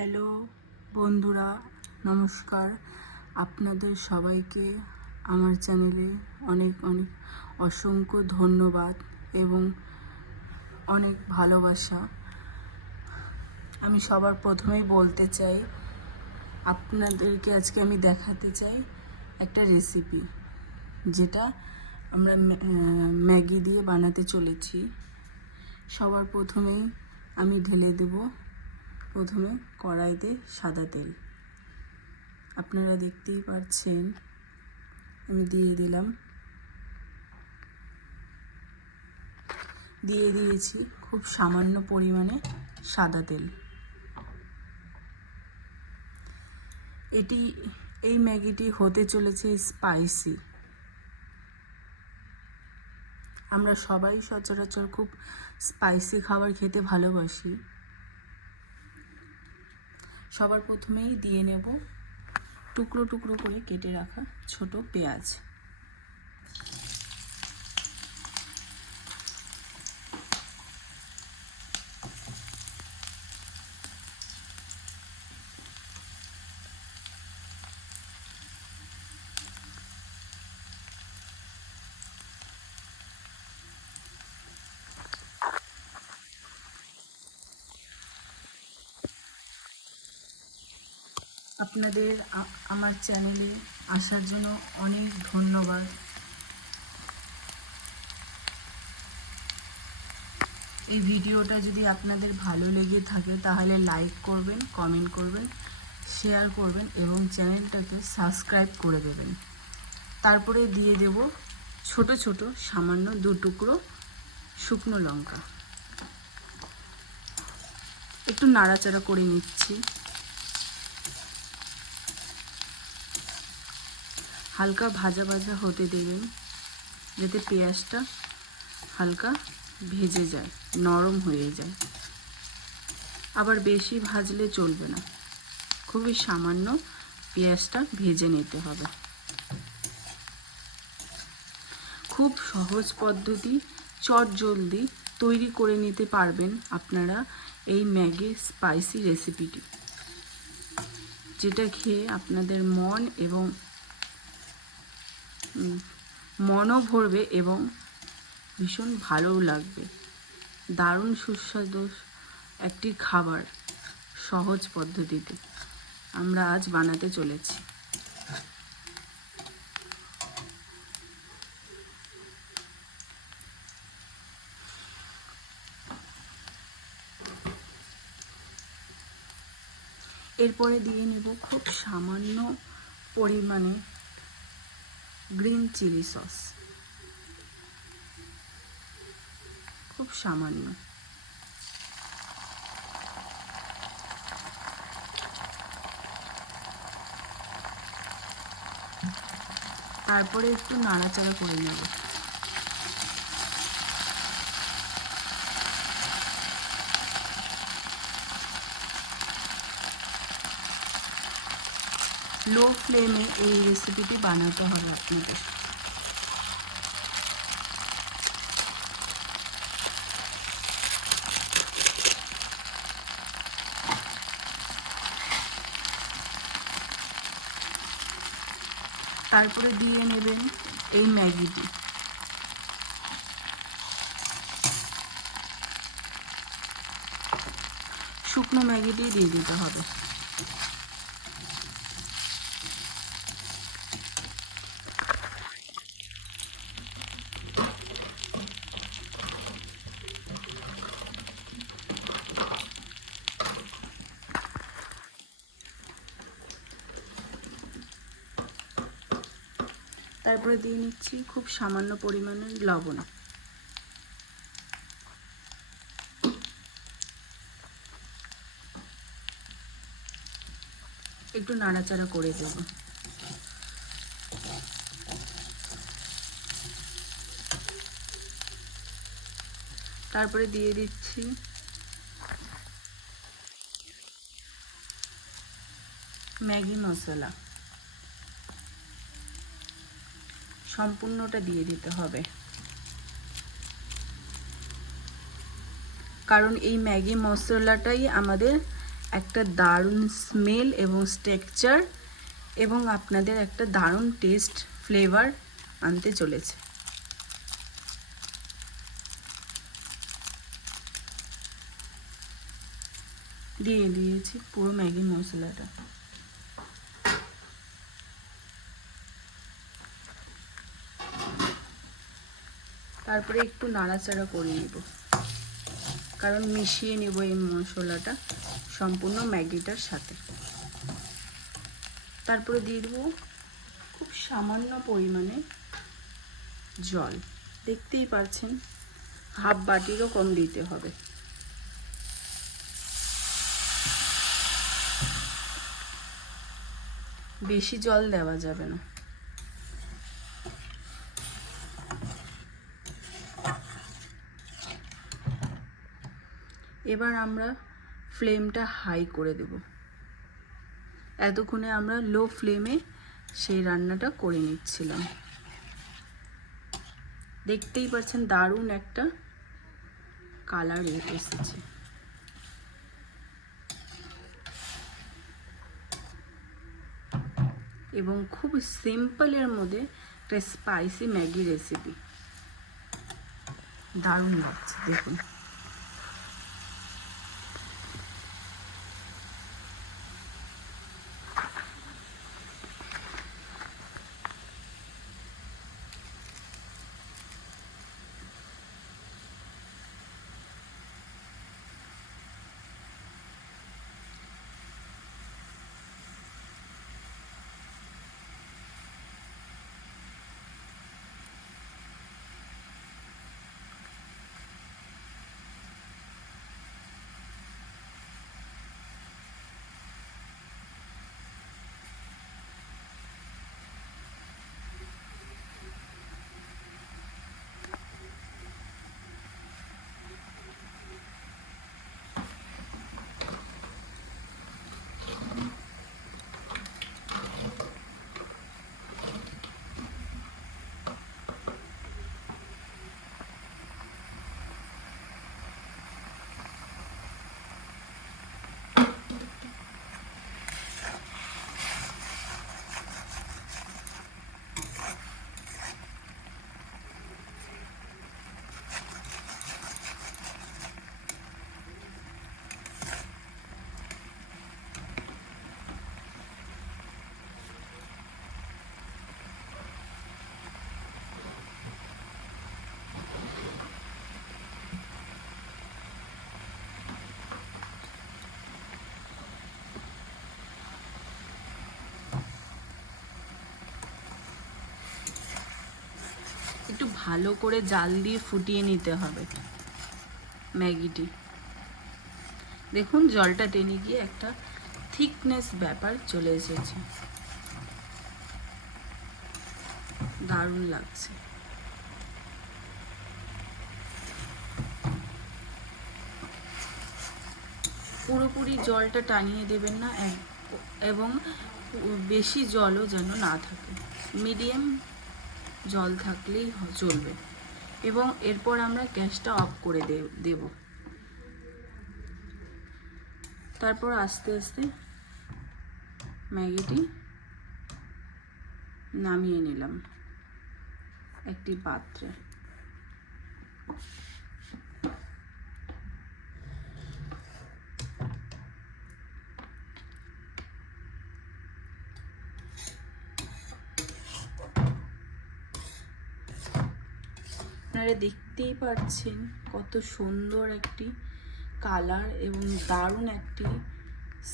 Hello বন্ধুরা, নমস্কার। আপনাদের সবাইকে আমার চ্যানেলে অনেক অনেক অসংখ্য ধন্যবাদ এবং অনেক ভালোবাসা। আমি সবার প্রথমেই বলতে চাই, আপনাদেরকে আজকে আমি দেখাতে চাই একটা রেসিপি, যেটা আমরা ম্যাগি দিয়ে বানাতে চলেছি। সবার প্রথমেই আমি ঢেলে দেব প্রথমে কড়াইতে সাদা তেল। আপনারা দেখতেই পাচ্ছেন আমি দিয়ে দিয়েছি খুব সামান্য পরিমাণে সাদা তেল। এই ম্যাগিটি হতে চলেছে স্পাইসি। আমরা সবাই সচরাচর খুব স্পাইসি খাবার খেতে ভালোবাসি। সবার প্রথমেই দিয়ে নেব টুকরো টুকরো করে কেটে রাখা ছোট পেঁয়াজ। আপনাদের আমার চ্যানেলে আসার জন্য অনেক ধন্যবাদ। এই ভিডিওটা যদি আপনাদের ভালো লেগে থাকে তাহলে লাইক করবেন, কমেন্ট করবেন, শেয়ার করবেন এবং চ্যানেলটাকে সাবস্ক্রাইব করে দেবেন। তারপরে দিয়ে দেব ছোট ছোট সামান্য 2 টুকরো শুকনো লঙ্কা। একটু নাড়াচাড়া করে নিচ্ছি। হালকা ভাজা ভাজা হতে দেবেন, যাতে পেঁয়াজটা হালকা ভেজে যায়, নরম হয়ে যায়। আবার বেশি ভাজলে চলবে না, খুবই সামান্য পেঁয়াজটা ভেজে নিতে হবে। খুব সহজ পদ্ধতি, চটজলদি তৈরি করে নিতে পারবেন আপনারা এই ম্যাগির স্পাইসি রেসিপিটি, যেটা খেয়ে আপনাদের মনও ভরবে এবং ভীষণ ভালোও লাগবে। দারুণ সুস্বাদু একটি খাবার সহজ পদ্ধতিতে আমরা আজ বানাতে চলেছি। এরপরে দিয়ে নেব খুব সামান্য পরিমাণে গ্রিন চিলি সস, খুব সামান্য। তারপরে একটু নাড়াচাড়া করে নেব। লো ফ্লেমে এই রেসিপিটি বানাতে হবে আপনাদের। তারপরে দিয়ে নেবেন এই ম্যাগিটি। শুকনো ম্যাগিটি দিয়ে দিতে হবে। তারপরে দিয়ে নিচ্ছি খুব সামান্য পরিমাণের লবণ। একটু নাড়াচাড়া করে দেব। তারপরে দিয়ে দিচ্ছি ম্যাগি মশলা, সম্পূর্ণটা দিয়ে দিতে হবে। কারণ এই ম্যাগি মশলাটাই আমাদের একটা দারুণ স্মেল এবং টেক্সচার এবং আপনাদের একটা দারুণ টেস্ট ফ্লেভার আনতে চলেছে। দিয়ে দিয়েছি পুরো ম্যাগি মশলাটা। তারপরে একটু নাড়াচাড়া করে নেব, কারণ মিশিয়ে নেব এই মশলাটা সম্পূর্ণ ম্যাগিটার সাথে। তারপরে দিয়ে দেবো খুব সামান্য পরিমাণে জল, দেখতেই পাচ্ছেন হাফ বাটিরও কম দিতে হবে। বেশি জল দেওয়া যাবে না। এবার আমরা ফ্লেমটা হাই করে দেব। এতক্ষণে আমরা লো ফ্লেমে সেই রান্নাটা করে নিচ্ছিলাম। দেখতেই পাচ্ছেন দারুণ একটা কালার এসেছে। এবং খুব সিম্পলের মধ্যে একটা স্পাইসি ম্যাগি রেসিপি, দারুণ লাগছে দেখুন। একটু ভালো করে জাল দিয়ে ফুটিয়ে নিতে হবে ম্যাগিটি। দেখুন জলটা টেনে গিয়ে একটা থিকনেস ব্যাপার চলে এসেছে, দারুণ লাগছে। পুরোপুরি জলটা টানিয়ে দেবেন না এবং বেশি জলও যেন না থাকে, মিডিয়াম জল থাকলেই চলবে। এবং এরপর আমরা গ্যাসটা অফ করে দেব। তারপর আস্তে আস্তে ম্যাগিটি নামিয়ে নিলাম একটি পাত্রে। আপনারা দেখতেই পাচ্ছেন কত সুন্দর একটি কালার এবং দারুণ একটি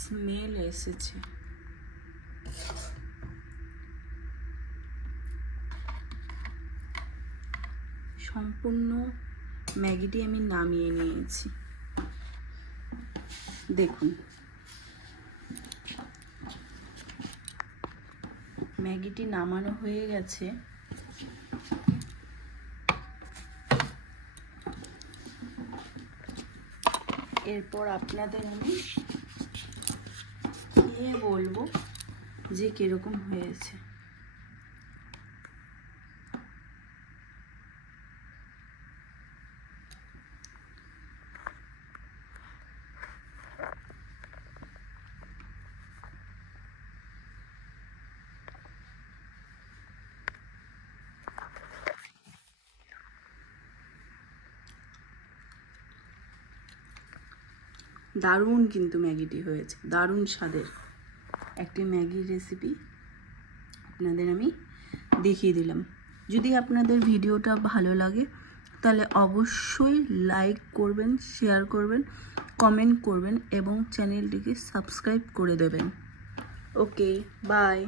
স্মেল এসেছে। সম্পূর্ণ ম্যাগিটি আমি নামিয়ে নিয়েছি। দেখুন ম্যাগিটি নামানো হয়ে গেছে। এরপর আপনাদের আমি খেয়ে বলবো যে কিরকম হয়েছে। দারুণ কিন্তু ম্যাগিটি হয়েছে, দারুণ স্বাদের একটি ম্যাগির রেসিপি আপনাদের আমি দেখিয়ে দিলাম। যদি আপনাদের ভিডিওটা ভালো লাগে তাহলে অবশ্যই লাইক করবেন, শেয়ার করবেন, কমেন্ট করবেন এবং চ্যানেলটিকে সাবস্ক্রাইব করে দেবেন। ওকে, বাই।